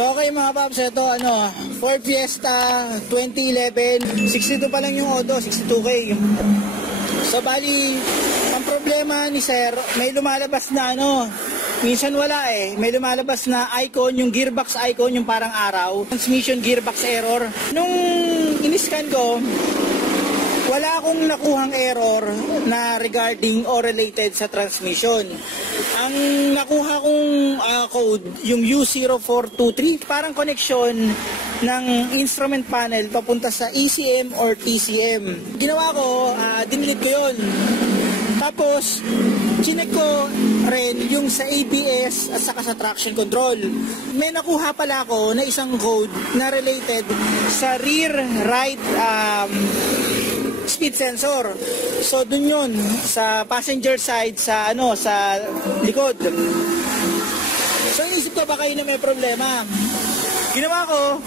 So okay mga paps, ito Ford Fiesta 2011, 62 pa lang yung Odo, 62K. So bali, ang problema ni sir, may lumalabas na minsan wala may lumalabas na icon, yung gearbox icon, yung parang araw, transmission gearbox error. Nung in-scan ko, wala akong nakuhang error na regarding or related sa transmission. Ang nakuha kong code, yung U0423, parang connection ng instrument panel papunta sa ECM or TCM. Ginawa ko, dinelete ko yun. Tapos, chinek ko rin yung sa ABS at saka sa traction control. May nakuha pala ako na isang code na related sa rear right speed sensor. So dun yun sa passenger side sa sa likod. So inisip ko baka yun na may problema. Ginawa ko,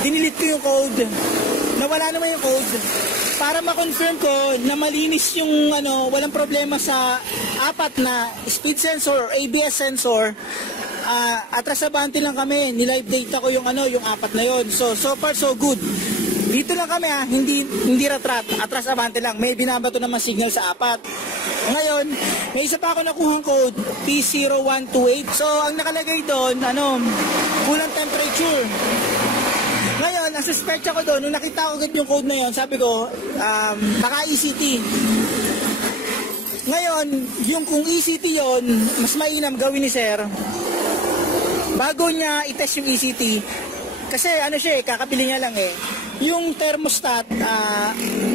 dinilit ko yung code. Nawala naman yung code para ma-confirm ko na malinis yung walang problema sa apat na speed sensor, ABS sensor. Atras abante lang kami, nilive data ko yung yung apat na yon. So far so good. Dito lang kami hindi ratrat, atras abante lang. May binabato naman signal sa apat. Ngayon, may isa pa ako nakuhang code, P0128. So ang nakalagay doon, coolant temperature. Ngayon, ang suspect ko doon, nung nakita ko agad yung code na yon, sabi ko, baka ECT. Ngayon, yung kung ECT yon, mas mainam gawin ni sir, bago niya itest yung ECT, kasi siya kakabili niya lang yung thermostat,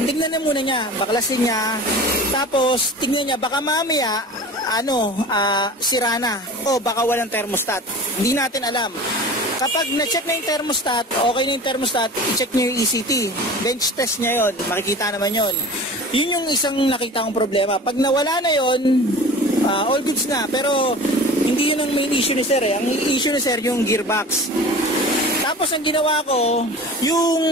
tignan na muna niya, baklasin niya, tapos tignan niya, baka mamaya, sira na, o baka walang thermostat. Hindi natin alam. Kapag na-check na yung thermostat, okay na yung thermostat, i-check niyo yung ECT. Bench test niya yon, makikita naman yon. Yun yung isang nakita kong problema. Pag nawala na yon, all goods na. Pero hindi yun ang main issue ni sir. Ang issue ni sir yung gearbox. Tapos ang ginawa ko, yung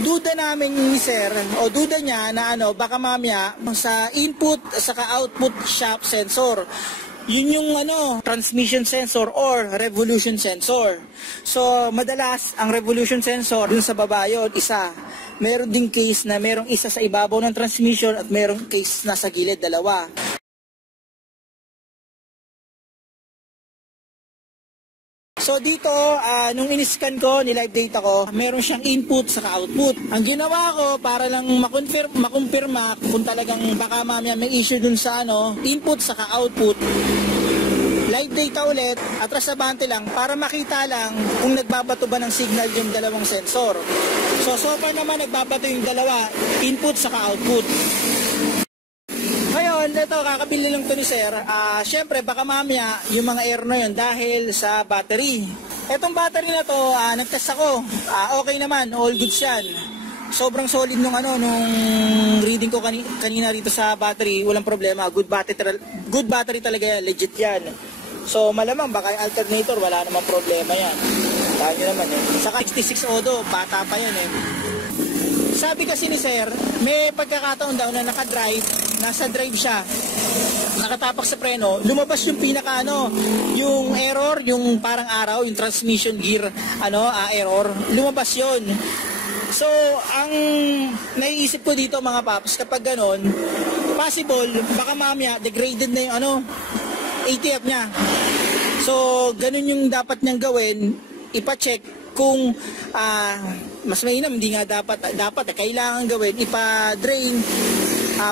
duda namin ni sir, o duda niya na baka mamaya sa input saka output shock sensor. Yun yung transmission sensor or revolution sensor. So madalas ang revolution sensor dun sa baba yun, isa. Meron ding case na merong isa sa ibabaw ng transmission at merong case na sa gilid, dalawa. So dito, nung in-scan ko, nilive data ko, meron siyang input saka output. Ang ginawa ko para lang makumpirma kung talagang baka mamaya may issue dun sa input saka output, live data ulit, atras abante lang para makita lang kung nagbabato ba ng signal yung dalawang sensor. So far naman nagbabato yung dalawa, input saka output. Ngayon, ito, kakabili lang to ni sir. Siyempre, baka mamaya yung mga error na yun dahil sa battery. Etong battery na to, nag-test ako. Okay naman, all good yan. Sobrang solid nung reading ko kanina rito sa battery, walang problema. Good battery talaga yan, legit yan. So malamang baka yung alternator, wala namang problema yan. Kaya nyo naman Saka 66 Odo, bata pa yan Sabi kasi ni sir, may pagkakataon daw na nasa drive siya, nakatapak sa preno, lumabas yung pinaka yung error, yung parang araw, yung transmission gear error, lumabas yon. So ang naiisip ko dito mga paps, kapag ganon, possible baka mamaya degraded na yung ATF niya. So ganon yung dapat niyang gawin, ipa-check kung mas mainam, hindi nga dapat kailangan gawin, ipa-drain,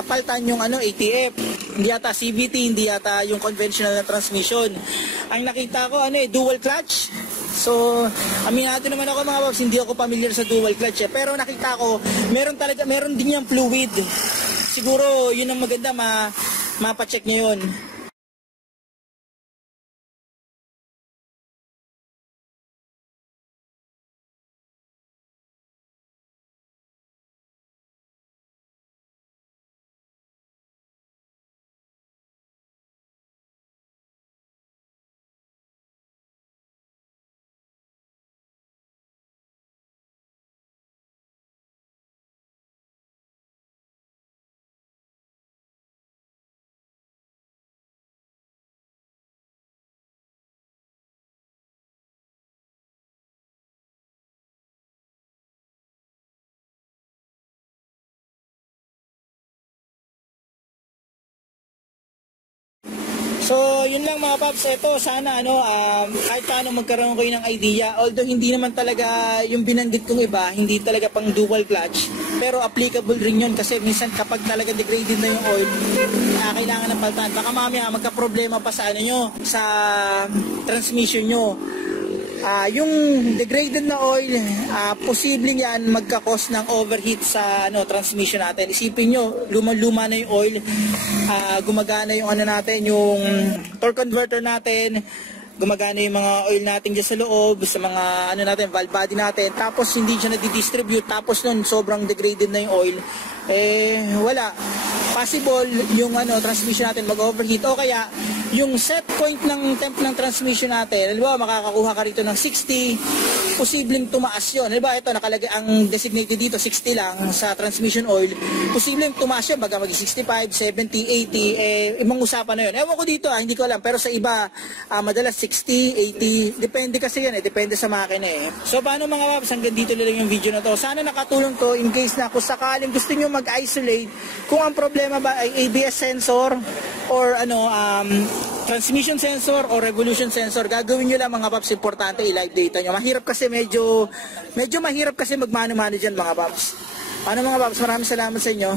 paltan yung ATF, hindi yata CVT, hindi yata yung conventional na transmission. Ang nakita ko dual clutch. So aminado naman ako mga boss, hindi ako familiar sa dual clutch pero nakita ko meron din yung fluid. Siguro yun ang maganda, mapacheck niyo yun. So, yun lang mga paps. Ito, sana kahit paano magkaroon kayo ng idea. Although hindi naman talaga yung binanggit kong iba, hindi talaga pang dual clutch. Pero applicable rin yun kasi minsan kapag talaga degraded na yung oil, kailangan ng paltan. Baka mamaya magka-problema pa sa sa transmission nyo. Yung degraded na oil, posibleng yan magka-cause ng overheat sa transmission natin. Isipin nyo, luma-luma na yung oil, gumagana yung natin, yung torque converter natin, gumagana yung mga oil natin dyan sa loob, sa mga natin, valve body natin, tapos hindi siya nadidistribute, tapos nun sobrang degraded na yung oil, wala. Possible yung transmission natin mag-overheat o kaya yung set point ng temp ng transmission natin, halimbawa makakakuha ka rito ng 60, posibleng tumaas yun. Halimbawa ito nakalagay ang designated dito 60 lang sa transmission oil, posibleng tumaas yun, baga mag 65, 70, 80, ibang usapan na yun. Ewan ko dito hindi ko alam, pero sa iba madalas 60, 80, depende kasi yan depende sa makina So paano mga paps, hanggang dito lang yung video na to. Sana nakatulong to in case na kung sakaling gusto nyo mag-isolate, kung ang problema ba ay ABS sensor or transmission sensor o revolution sensor, gagawin nyo lang mga paps, importante i-live data nyo. Mahirap kasi medyo mahirap kasi magmano-mano dyan mga paps. Mga paps, maraming salamat sa inyo.